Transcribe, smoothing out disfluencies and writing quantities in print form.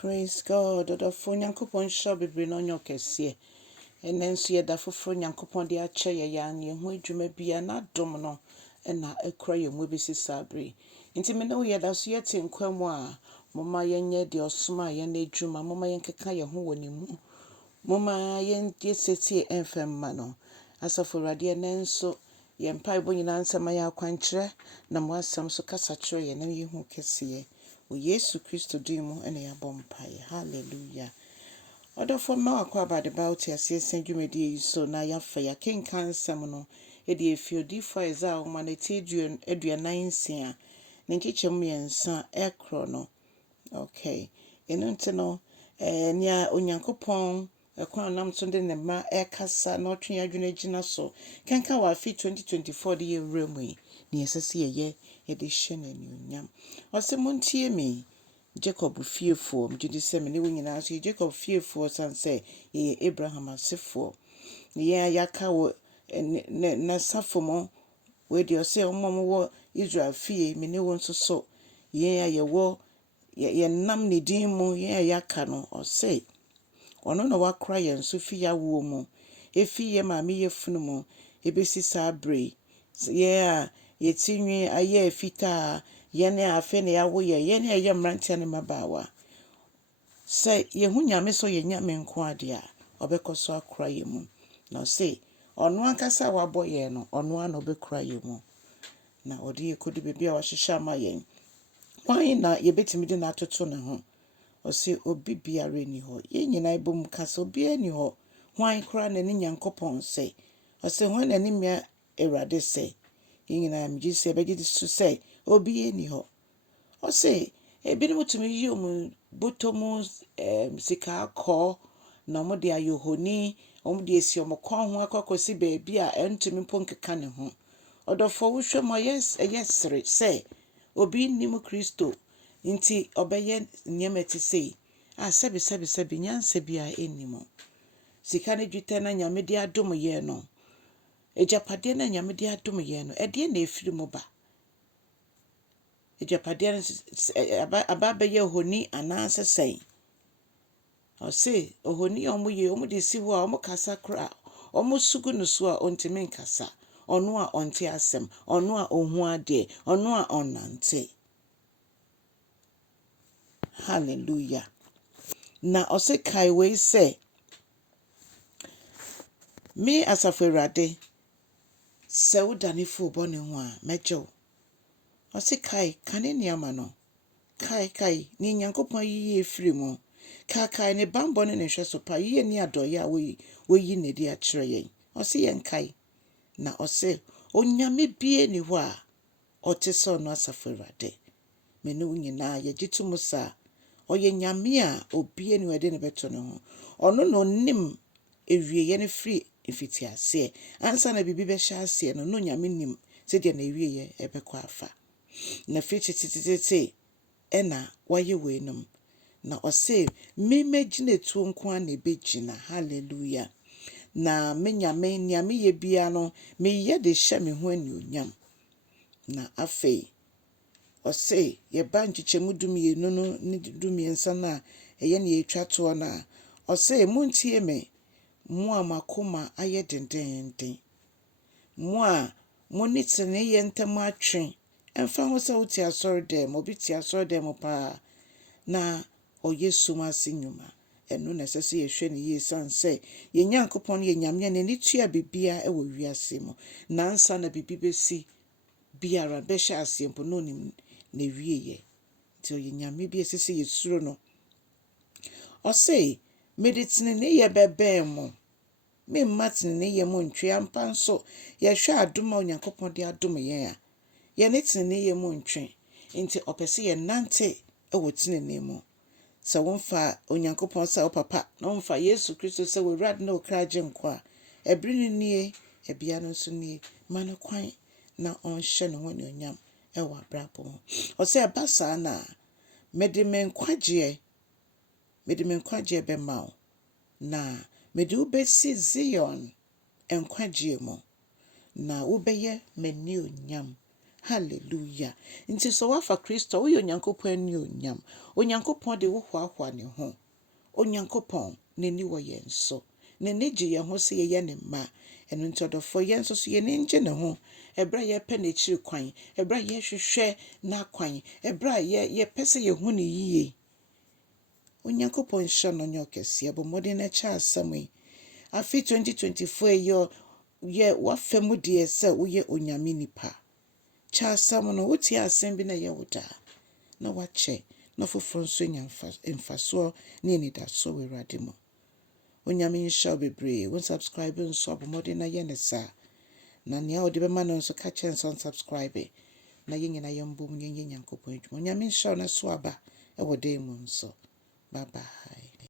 Praise God. Odofo Nyankopon sha bebre no nyo kese. Enenso ye da foforo Nyankopon de ache ye ya ne ho adwuma bia na dom no na ekura ye mu besi sabre. Nti me no ye da so ye tenkwam a moma yenye de osoma ye na adwuma moma yenkeka ye ho woni mu. Moma yen de seti enfem ma no. Asafo rade enenso ye mpai bo nyina nsema ya kwankyere na mo asem so kasa kyerɛ ye na ye hu kese. O Yesu Christo dimu ene ya bompaye. Hallelujah. Odofo ma wakwa about the bout ya siya dwumadi so na ya fa ya kenkan nsɛm no e de efiodi fa eza o ma na ti aduanan nsia ne nkyekyem mmiɛnsa ekro no. Okay. Eno nti no nia Onyankopɔn ekwan nam so de ne ma ekasa na otwe adwene gina so kenka wa fi 2024 de ye wremu yi ne yesese ye de hye na nyam. Ose montie me Jacob fiefo mjidi se me ne nyina so Jacob fiefo sanse ye Abraham asefo ye yaka wo na safomo we de ose ommo wo Israel fie me ne won so ye wo ye nam ne din mu ye yaka no ose ono no wakra ye nso fi ya wo mu efi ye ma me ye funu mu ebesi sabre ye ye tinwi aye fita yene afe ne yawo yene ye mrantia ne mabawa say ye hu nyame so ye nyame nko ade a obekoso akra ye mu na say ono ankasa wabo ye no ono an obekra ye mu na ode ye kodi bebia wa hihya ma ye why na ye betimi de na atoto ne ho o say obi biare ni ho ye nyina ibom kasa obi ani ho why kra na ni Nyankopon say o say ho na ni mia Ewrade say ye nyina mji say be gidi su say obi ani ho o say ebi no tumi yi omu botomu sika akọ na mo de ayohoni omu de esi omo kon ho akokosi beebi a entumi ponkeka ne ho odofo wo hwemo yes say obi nimu Kristo nti obeye nyameti say sebi nyanse bia enimo sika ne dwite na nyame de adom ye no ejapade na nyame de adom ye no ede na efiri mu ba ejapade aba ye ohoni ananse sei o say ohoni omu de si ho a omu kasa kra omu sugu no so a ontimi nkasa ono a onte asem ono a ohu ade ono a onante. Hallelujah. Na o say kai we say me asafo Ewrade se udani fu bone ho a mejo o say kai kane niama no kai ni Nyankopon yi efiri mu kai ne bambo ne hweso pa yi ni adoye a we yi ne dia kire yen o say yen kai na o say onyame bie ni ho a o te so no asafo Ewrade me no nyina ye gitumu sa oye nyame a obie ni wede ne beto ne ho ono no nim ewie ye ne free nfetiaseɛ ansa na bibi be hya ase no no nyame nim se de na ewie ye ebekɔ afa na fititititi ena waye wenum na ose me megina tu nko a na ebegina. Hallelujah. Na me nyame ye bia no me ye de hye me ho ani onyam na afei ose ye ba nchichemu dumie no ni dumie nsa na eye ne etwa to na ose muntie me mo a makoma aye dendenden mo a moni tene ye ntam atwe emfa ho se uti asori dem obi ti asori dem pa na oyesu masi nyuma enu na sese ye hwe ne ye sanse ye Nyankopon ye nyame ne ni tua bibia e wo wiase mo na ansa na bibi besi biara be hye asempo no ni na wie ye ti ye nyame bi sese ye suro no o say meditine ne ye bebe mo me matine ne ye mo ntwe ampa nso ye hwe adom a Onyankopon de adom ye a ye ne tine ne ye mo ntwe nti opese ye nante e wo tine ne mo se wonfa Onyankopon sa o papa na wonfa Yesu Kristo se wo rad na o kraje nko a ebri ni nie ebia no nso nie mane kwan na on hye no woni onyam e wa brabo o se abasa na mede me nkwaje be mawo na mede ubesi Zion nkwaje mo na ubeye mani onyam Hallelujah. Nti so wafa Kristo wo Onyankopɔn ni onyam. Onyankopɔn de wo hwahwa ne ho. Onyankopɔn n'ani wɔ yɛn so. N'ani gye yɛn ho sɛ yɛyɛ ne mma. Ɛno nti ɔdɔfoɔ yɛn nso so yɛn ngye ne ho. Ɛberɛ a yɛpɛ n'akyiri kwan. Ɛberɛ a yɛhwehwɛ n'akwan. Ɛberɛ a yɛpɛ sɛ yɛhu ne yie. Onyankopɔn hyɛ no nyɛ ɔkɛseɛ. Bɔ mmɔden na kyɛ asɛm yi. Afi 2024 yɛ wafa mu deɛ sɛ woyɛ onyame nipa. Kyɛ asɛm no wotie asɛm bi na yɛ wo daa. Na wakyɛ na foforɔ nso nya mfasoɔ ne anidasoɔ wɔ Awurade mu. Onyame nhyɛ wo bebree. Wo subscribe nso abɔ mmɔden na yɛ ne saa. Na nea wode bɛma no nso ka kyɛn sɛ unsubscribe. Na yɛn nyinaa yɛmbom yɛnyɛ Nyankopɔn adwuma. Onyame nhyɛ wo na so aba ɛwɔ dan mu nso. Bye bye.